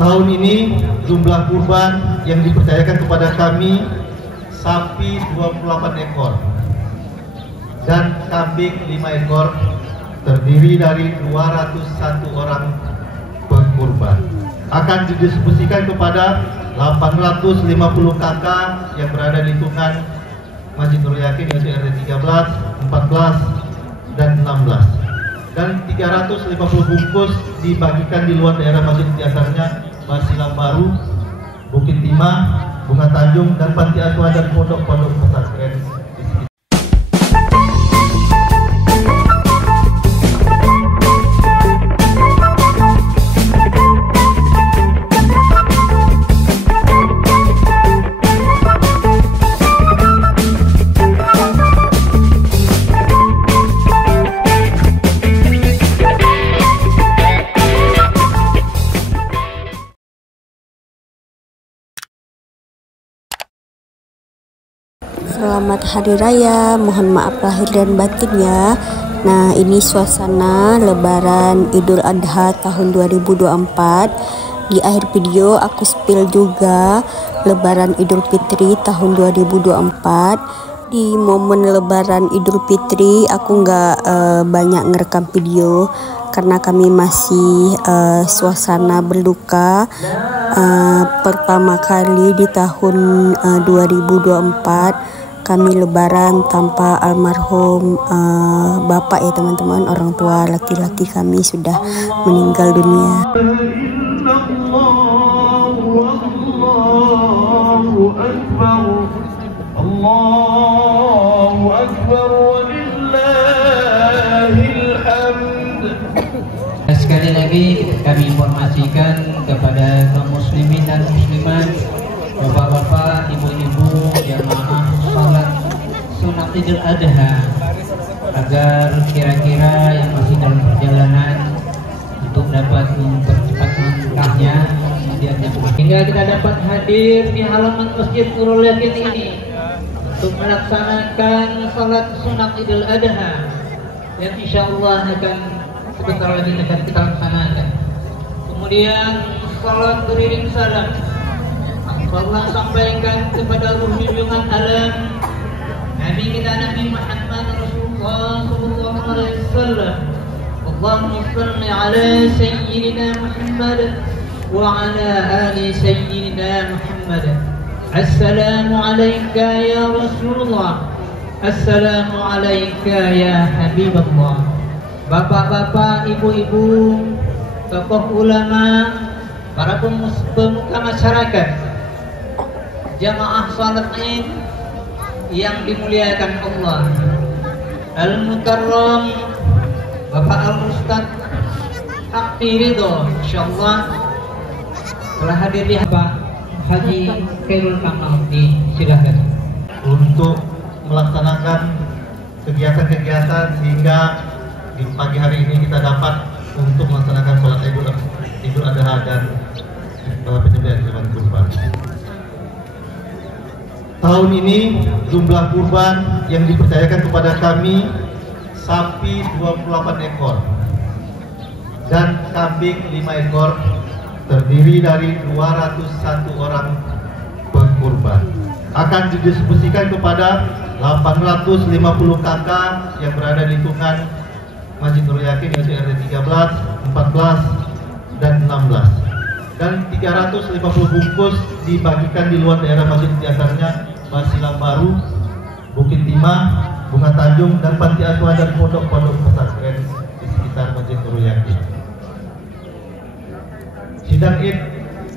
Tahun ini jumlah kurban yang dipercayakan kepada kami sapi 28 ekor dan kambing 5 ekor, terdiri dari 201 orang pengkurban. Akan didistribusikan kepada 850 kakak yang berada di lingkungan Masjid Nurul Yakin, yaitu RT 13, 14, dan 16. Dan 350 bungkus dibagikan di luar daerah masjid, diantaranya Basilang Baru, Bukit Timah, Bunga Tanjung, dan panti asuhan dan pondok-pondok pesantren. Selamat Hari Raya, mohon maaf lahir dan batin ya. Nah, ini suasana Lebaran Idul Adha tahun 2024. Di akhir video aku spill juga Lebaran Idul Fitri tahun 2024. Di momen Lebaran Idul Fitri aku nggak banyak ngerekam video karena kami masih suasana berduka. Pertama kali di tahun 2024 kami lebaran tanpa almarhum bapak ya teman-teman. Orang tua laki-laki kami sudah meninggal dunia. Allahu Akbar walillahil hamd. Sekali lagi kami informasikan kepada kaum muslimin dan muslimat, bapak-bapak, ibu-ibu, jamaah salat sunat Idul Adha, agar kira-kira yang masih dalam perjalanan untuk dapat mempercepat langkahnya hingga kita dapat hadir di halaman Masjid Nurul Yakin ini untuk melaksanakan salat sunat Idul Adha yang insyaallah akan sebentar lagi akan kita laksanakan. Kemudian salat beriring salam Allah sampaikan kepada ruh junjungan alam Nabi kita Nabi Muhammad Rasulullah sallallahu alaihi wasallam. Allahumma shalli ala sayyidina Muhammad wa ala ali sayyidina Muhammad. Assalamu alayka ya Rasulullah, assalamu alayka ya Habibullah. Bapak-bapak, ibu-ibu, tokoh ulama, para pemuka masyarakat, jamaah salat Id yang dimuliakan Allah, Al-Mukarram Bapak Al-Ustaz Hakti Ridho, insyaallah telah hadir di Bapak Haji Khairul Kamal. Silakan untuk melaksanakan kegiatan-kegiatan sehingga di pagi hari ini kita dapat untuk melaksanakan sholat Idul Adha dan penyembelihan hewan kurban. Tahun ini jumlah kurban yang dipercayakan kepada kami sapi 28 ekor dan kambing 5 ekor, terdiri dari 201 orang pengkurban. Akan didistribusikan kepada 850 kakak yang berada di lingkungan Masjid Nurul Yakin, yaitu RT 13, 14, dan 16. Dan 350 bungkus dibagikan di luar daerah masjid, diantaranya Basilang Baru, Bukit Timah, Bunga Tanjung, dan panti asuhan dan pondok-pondok pesantren di sekitar Masjid Nurul Yakin. Sidang Id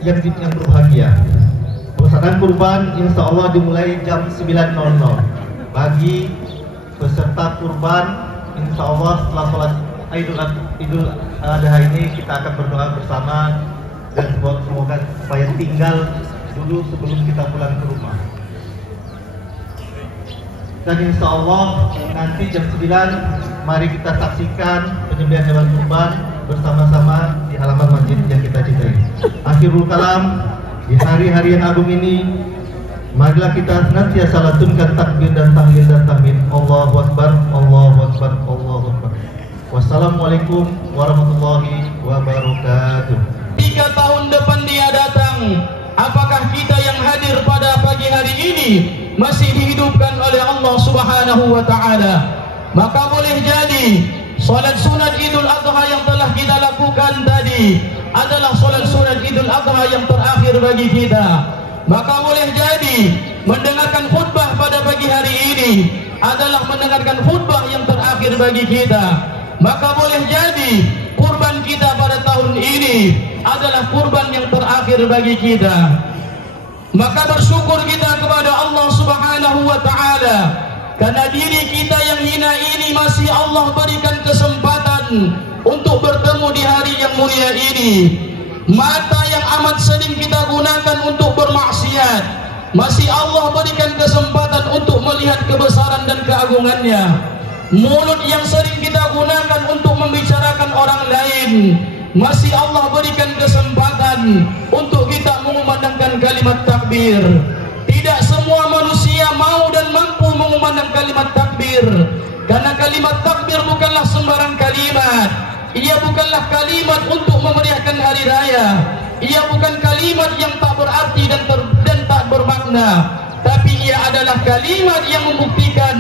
yang berbahagia, pelaksanaan kurban insya Allah dimulai jam 9.00. Bagi peserta kurban, insya Allah setelah sholat Idul Adha ini kita akan berdoa bersama dan semoga supaya tinggal dulu sebelum kita pulang ke rumah. Dan insya Allah nanti jam 9 mari kita saksikan penyembelihan hewan kurban bersama-sama di halaman masjid yang kita cintai. Akhirul kalam, di hari-hari yang agung ini marilah kita senantiasa lantunkan takbir dan tahlil dan tahmid. Allahu Akbar, Allahu Akbar, Allahu Akbar. Wassalamualaikum warahmatullahi wabarakatuh. 3 tahun depan dia Subhanahu wa ta'ala. Maka boleh jadi solat sunat Idul Adha yang telah kita lakukan tadi adalah solat sunat Idul Adha yang terakhir bagi kita. Maka boleh jadi mendengarkan khutbah pada pagi hari ini adalah mendengarkan khutbah yang terakhir bagi kita. Maka boleh jadi kurban kita pada tahun ini adalah kurban yang terakhir bagi kita. Maka bersyukur kita kepada Allah Subhanahu wa ta'ala karena diri kita yang hina ini masih Allah berikan kesempatan untuk bertemu di hari yang mulia ini. Mata yang amat sering kita gunakan untuk bermaksiat masih Allah berikan kesempatan untuk melihat kebesaran dan keagungannya. Mulut yang sering kita gunakan untuk membicarakan orang lain masih Allah berikan kesempatan untuk kita mengumandangkan kalimat takbir. Tidak semua manusia mau dan mampu mengumandang kalimat takbir, karena kalimat takbir bukanlah sembarang kalimat. Ia bukanlah kalimat untuk memeriahkan hari raya. Ia bukan kalimat yang tak berarti dan tak bermakna, tapi ia adalah kalimat yang membuktikan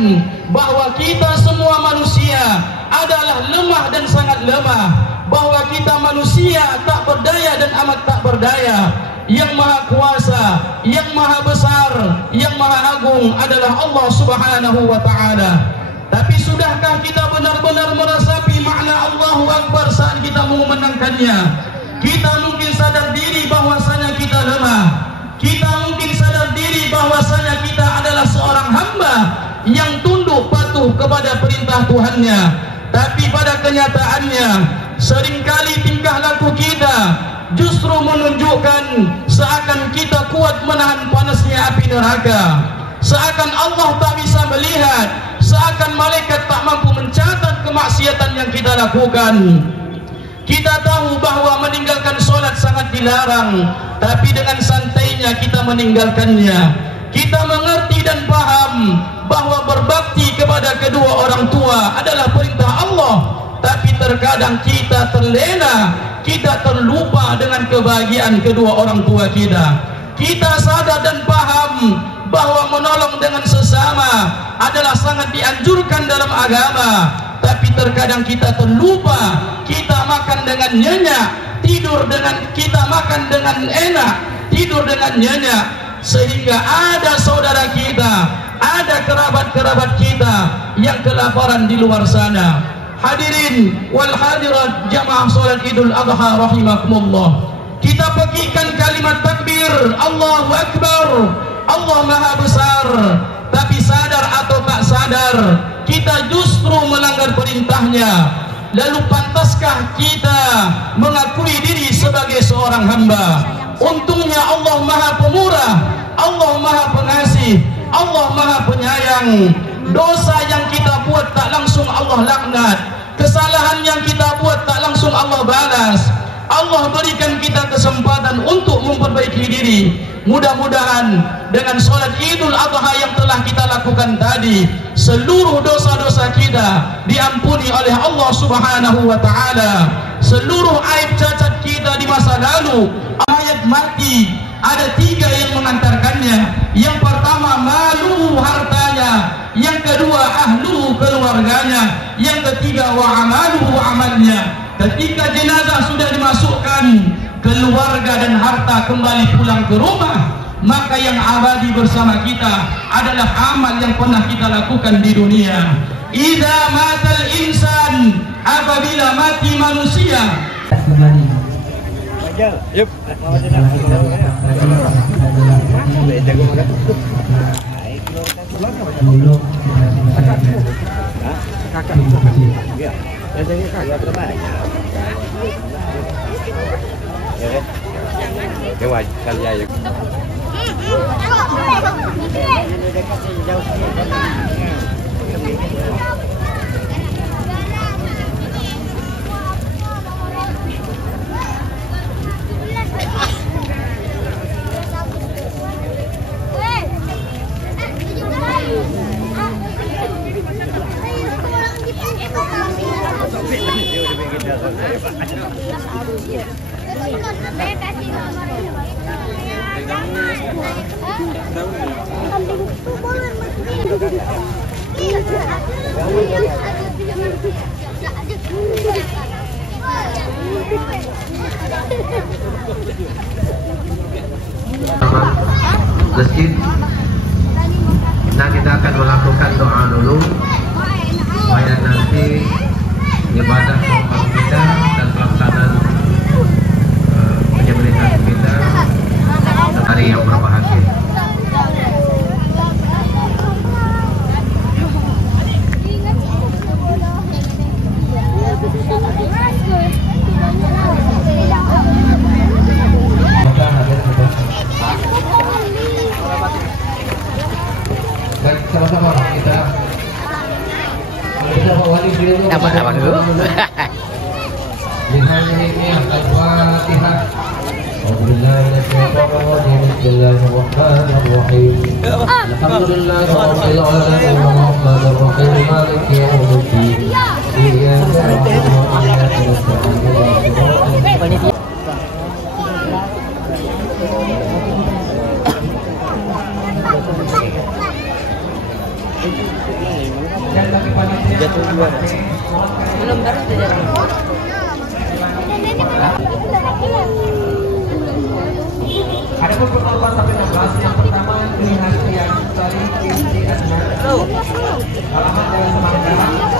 bahwa kita semua manusia adalah lemah dan sangat lemah, bahwa kita manusia tak berdaya dan amat tak berdaya. Yang maha kuasa, yang maha besar, yang maha agung adalah Allah Subhanahu wa ta'ala. Tapi sudahkah kita benar-benar merasapi makna Allahu Akbar saat kita mengumandangkannya? Kita mungkin sadar diri bahwasanya kita lemah. Kita mungkin sadar diri bahwasanya kita adalah seorang hamba yang tunduk patuh kepada perintah Tuhannya. Tapi pada kenyataannya seringkali tingkah laku kita justru menunjukkan seakan kita kuat menahan panasnya api neraka, seakan Allah tak bisa melihat, seakan malaikat tak mampu mencatat kemaksiatan yang kita lakukan. Kita tahu bahwa meninggalkan solat sangat dilarang, tapi dengan santainya kita meninggalkannya. Kita mengerti dan paham bahwa berbakti kepada kedua orang tua adalah perintah Allah, tapi terkadang kita terlena, kita terlupa dengan kebahagiaan kedua orang tua kita. Kita sadar dan paham bahwa menolong dengan sesama adalah sangat dianjurkan dalam agama, tapi terkadang kita terlupa. Kita makan dengan nyenyak, tidur dengan kita makan dengan enak, tidur dengan nyenyak, sehingga ada saudara kita, ada kerabat-kerabat kita yang kelaparan di luar sana. Hadirin wal hadirat jamaah salat Idul Adha rahimakumullah. Kita pekikan kalimat takbir, Allahu Akbar, Allah Maha Besar. Tapi sadar atau tak sadar, kita justru melanggar perintahnya. Lalu pantaskah kita mengakui diri sebagai seorang hamba? Untungnya Allah Maha Pemurah, Allah Maha Pengasih, Allah Maha Penyayang. Dosa yang kita buat tak langsung Allah laknat, kesalahan yang kita buat tak langsung Allah balas. Allah berikan kita kesempatan untuk memperbaiki diri. Mudah-mudahan dengan solat Idul Adha yang telah kita lakukan tadi, seluruh dosa-dosa kita diampuni oleh Allah Subhanahu wa ta'ala. Seluruh aib cacat kita di masa lalu, ayat mati, ada 3 yang mengantarkannya. Yang pertama malu hartanya, yang kedua ahlu keluarganya, yang ketiga wa amaluhu amalnya. Ketika jenazah sudah dimasukkan, keluarga dan harta kembali pulang ke rumah, maka yang abadi bersama kita adalah amal yang pernah kita lakukan di dunia. Idza matal insan, apabila mati manusia. Yup. Kakak. Ya. Biasanya kakak terbaik. Ya kan? Cái ngoài canh dây vậy. Kambing itu boleh Masjid. Nah, kita akan melakukan doa dulu supaya nanti ibadah kita dan pelaksanaan penyembelihan kita hari yang berbahagia. Baik, sama-sama kita wali dulu. Abang dulu. Al-Fatihah. Bismillahirrahmanirrahim. Alhamdulillahi rabbil alamin arrahmanir rahim maliki yaumiddin. Iyyaka na'budu wa iyyaka nasta'in. Dan bagi panitia belum baru jatuh. Ada beberapa tapi 16 yang pertama yang tadi Kinti Adna alamat Jalan Semangka,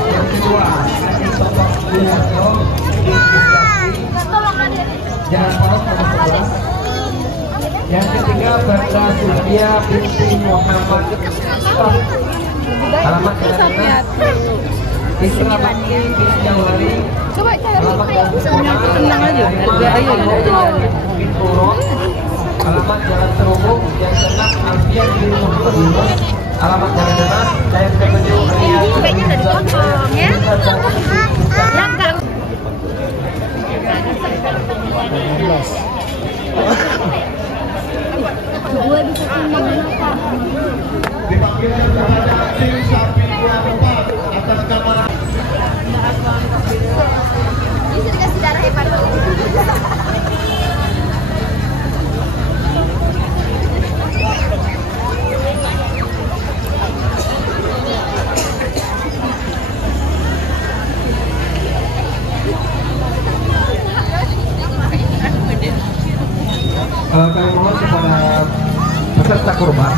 yang kedua Haji Sosok Bunyarto Jalan Poros nomor 11, yang ketiga Badra Sylvia binti Muhammad alamat Jalan Isra Bakti bin Jawari alamat Jalan bin Puro alamat Jalan Terubuk yang keenam Alfian bin Muhammad Yunus alamat Jalan Denas dan yang ketujuh kayaknya udah dipotong ya Kedua bisa Dipanggilkan kepada tim sapi 24 atas kamar. Ini sudah dikasih darah hebat. Kami mohon kepada peserta kurban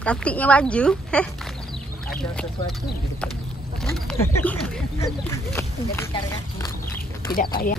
Cantiknya baju. Ada sesuatu di depan. Tidak payah.